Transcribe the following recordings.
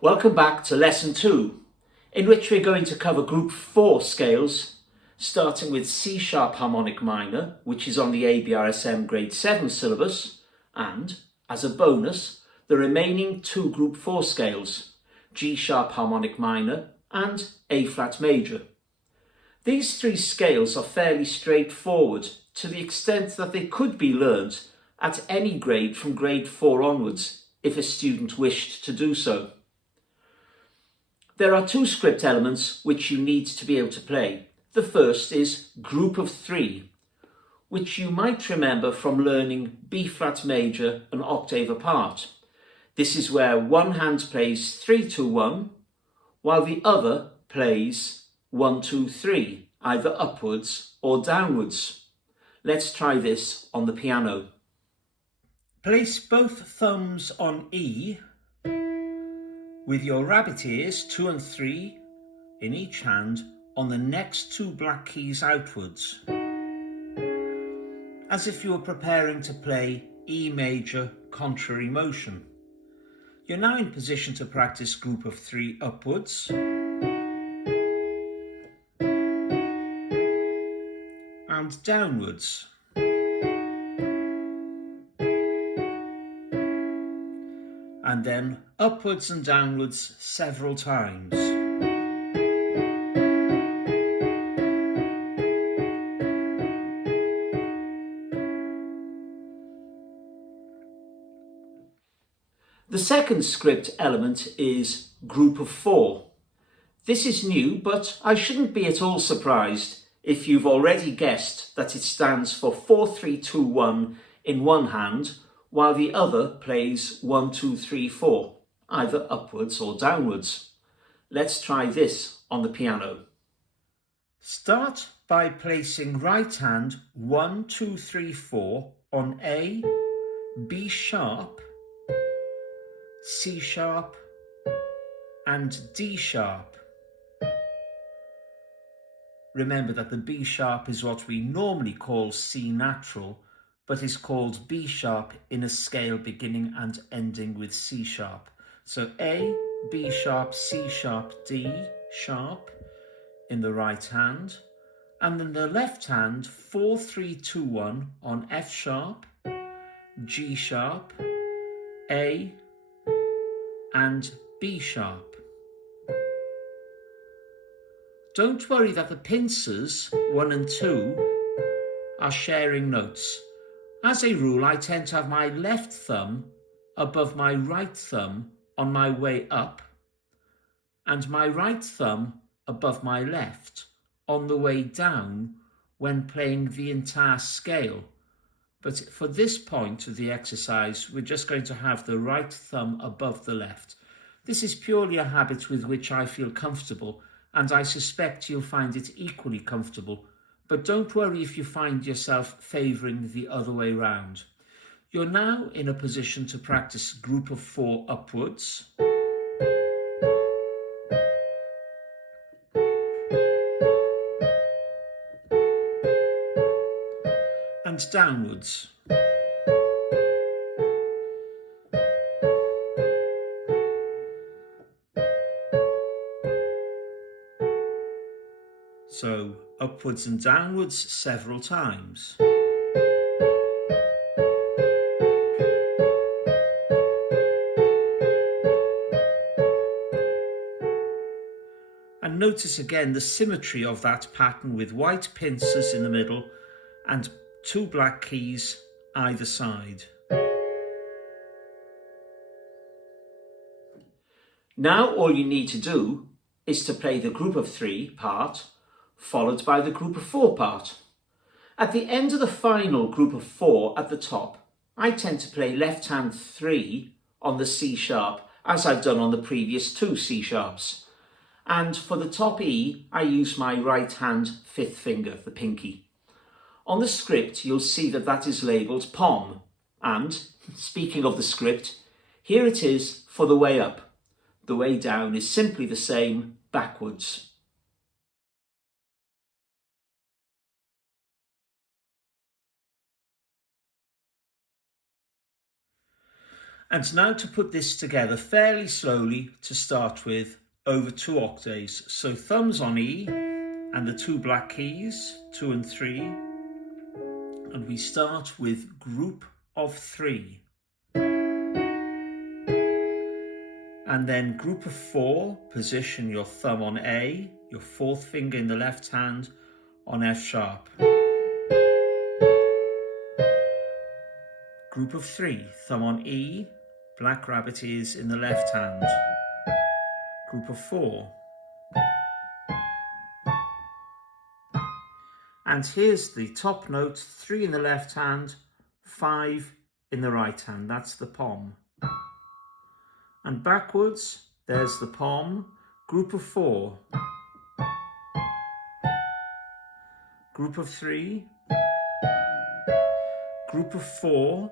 Welcome back to Lesson 2, in which we're going to cover Group 4 scales, starting with C-sharp harmonic minor, which is on the ABRSM Grade 7 syllabus, and, as a bonus, the remaining two Group 4 scales, G-sharp harmonic minor and A-flat major. These three scales are fairly straightforward to the extent that they could be learned at any grade from Grade 4 onwards, if a student wished to do so. There are two script elements which you need to be able to play. The first is group of three, which you might remember from learning B-flat major an octave apart. This is where one hand plays 3-2-1, while the other plays 1-2-3, either upwards or downwards. Let's try this on the piano. Place both thumbs on E, with your rabbit ears 2 and 3 in each hand on the next two black keys outwards, as if you were preparing to play E major contrary motion. You're now in position to practice group of three upwards and downwards. And then upwards and downwards several times. The second script element is group of four. This is new, but I shouldn't be at all surprised if you've already guessed that it stands for 4-3-2-1 in one hand, while the other plays 1-2-3-4, either upwards or downwards. Let's try this on the piano. Start by placing right hand 1-2-3-4 on A, B sharp, C sharp and D sharp. Remember that the B sharp is what we normally call C natural, but is called B sharp in a scale beginning and ending with C sharp. So A, B sharp, C sharp, D sharp in the right hand, and in the left hand 4-3-2-1 on F sharp, G sharp, A and B sharp. Don't worry that the pincers 1 and 2 are sharing notes. As a rule, I tend to have my left thumb above my right thumb on my way up, and my right thumb above my left on the way down when playing the entire scale. But for this point of the exercise, we're just going to have the right thumb above the left. This is purely a habit with which I feel comfortable, and I suspect you'll find it equally comfortable. But don't worry if you find yourself favouring the other way round. You're now in a position to practice group of four upwards, and downwards. So upwards and downwards several times. And notice again the symmetry of that pattern with white pincers in the middle and two black keys either side. Now all you need to do is to play the group of three part, followed by the group of four part. At the end of the final group of four at the top, I tend to play left hand 3 on the C sharp, as I've done on the previous two C sharps. And for the top E, I use my right hand 5th finger, the pinky. On the script, you'll see that that is labelled POM. And, speaking of the script, here it is for the way up. The way down is simply the same, backwards. And now to put this together fairly slowly to start with over 2 octaves. So thumbs on E and the 2 black keys, 2 and 3. And we start with group of 3. And then group of 4, position your thumb on A, your 4th finger in the left hand on F sharp. Group of 3, thumb on E, black rabbit is in the left hand. Group of 4. And here's the top note, 3 in the left hand, 5 in the right hand, that's the pom. And backwards, there's the pom, group of 4. Group of 3, group of 4,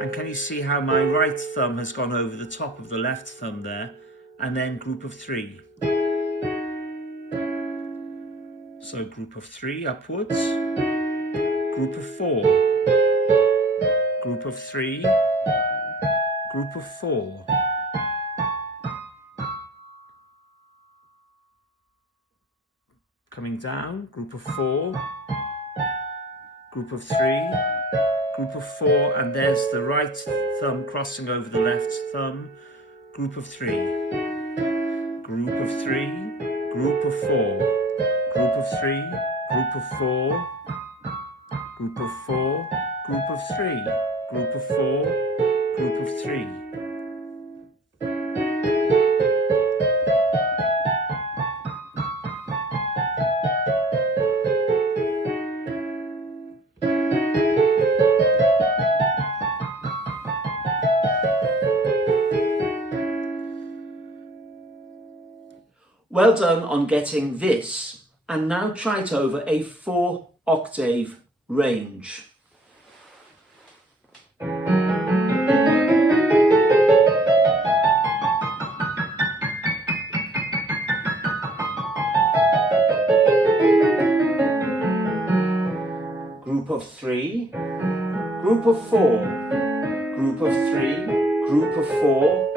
and can you see how my right thumb has gone over the top of the left thumb there, and then group of 3. So group of 3 upwards, group of 4, group of 3, group of 4. Coming down, group of 4, group of 3, group of 4, and there's the right thumb crossing over the left thumb, group of 3, group of 3, group of 4, group of 3, group of 4, group of 4, group of 3, group of 4, group of 3. Well done on getting this, and now try it over a 4-octave range. Group of 3, group of 4, group of 3, group of 4,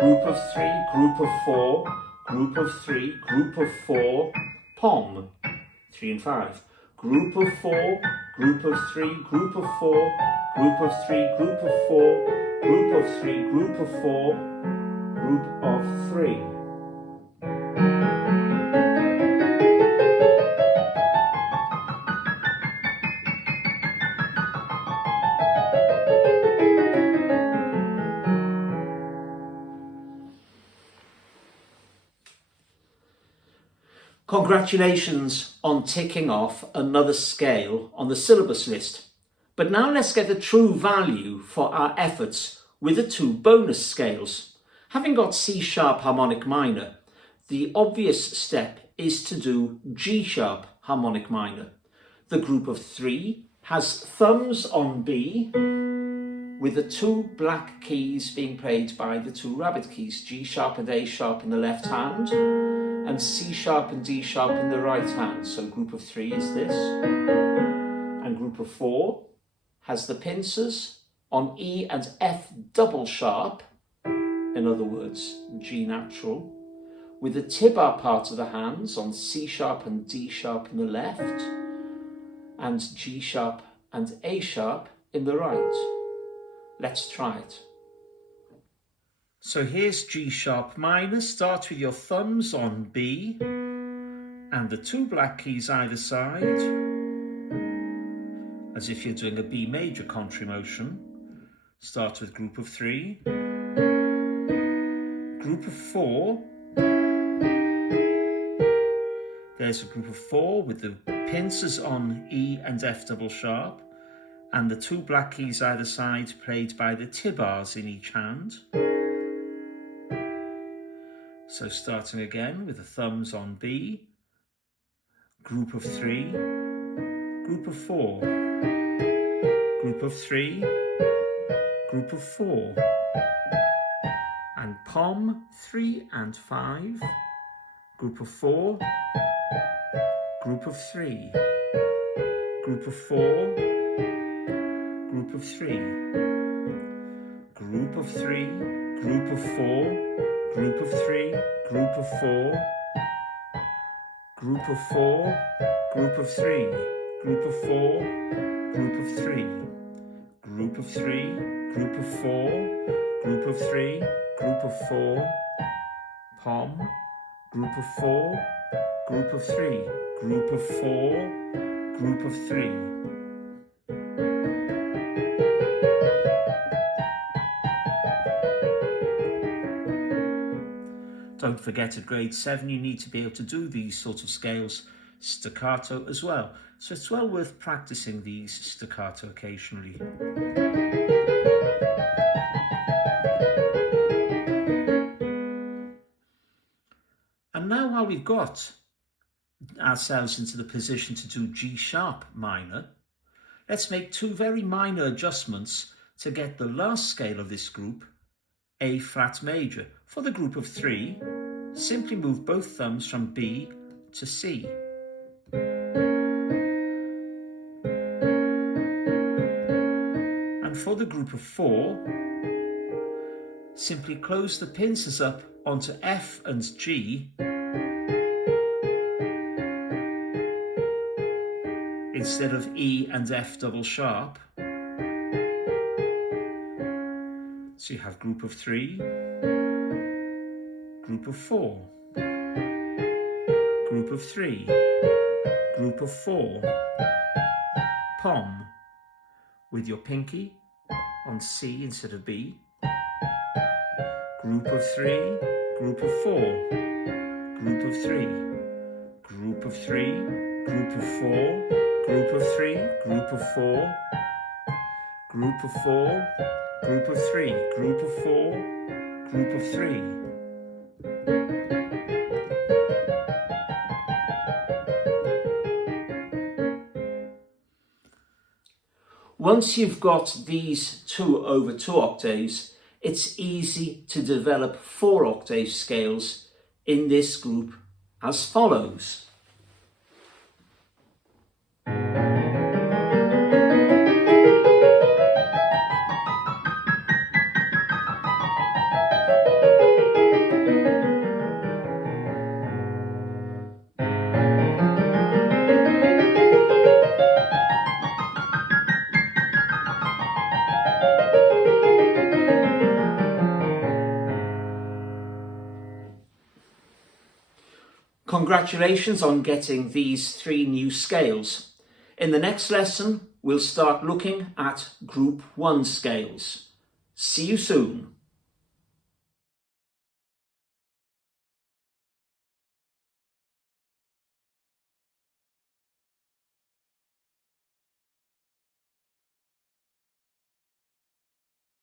group of 3, group of 4, group of 3, group of 4, pom, 3 and 5. Group of 4, group of 3, group of 4, group of 3, group of 4, group of 3, group of 4, group of 3. Congratulations on ticking off another scale on the syllabus list. But now let's get the true value for our efforts with the 2 bonus scales. Having got C sharp harmonic minor, the obvious step is to do G sharp harmonic minor. The group of 3 has thumbs on B, with the 2 black keys being played by the 2 rabbit keys, G sharp and A sharp in the left hand, and C sharp and D sharp in the right hand. So group of 3 is this. And group of 4 has the pincers on E and F double sharp, in other words, G natural, with the tibar part of the hands on C sharp and D sharp in the left, and G sharp and A sharp in the right. Let's try it. So here's G sharp minor. Start with your thumbs on B and the 2 black keys either side, as if you're doing a B major contra motion. Start with group of 3. Group of 4. There's a group of 4 with the pincers on E and F double sharp, and the 2 black keys either side played by the tibars in each hand. So starting again with the thumbs on B, group of 3, group of 4, group of 3, group of 4, and pom 3 and 5, group of 4, group of 3, group of 4, group of 3. group of 3, group of 4, group of 3, group of 4, group of 4, group of 3, group of 4, group of 3, group of 3, group of 4, group of 3, group of 4, pom, group of 4, group of 3, group of 4, group of 3. Don't forget, at grade 7 you need to be able to do these sorts of scales staccato as well. So it's well worth practicing these staccato occasionally. And now, while we've got ourselves into the position to do G sharp minor, let's make two very minor adjustments to get the last scale of this group, A flat major. For the group of 3, simply move both thumbs from B to C. And for the group of 4, simply close the pincers up onto F and G instead of E and F double sharp. So you have group of 3, group of 4, group of 3, group of 4, pom, with your pinky on C instead of B, group of 3, group of 4, group of 3, group of 3, group of 4, group of 3, group of 4, group of 4, group of 3, group of 4, group of 3. Once you've got these 2 over 2 octaves, it's easy to develop 4 octave scales in this group as follows. Congratulations on getting these 3 new scales. In the next lesson, we'll start looking at Group 1 scales. See you soon.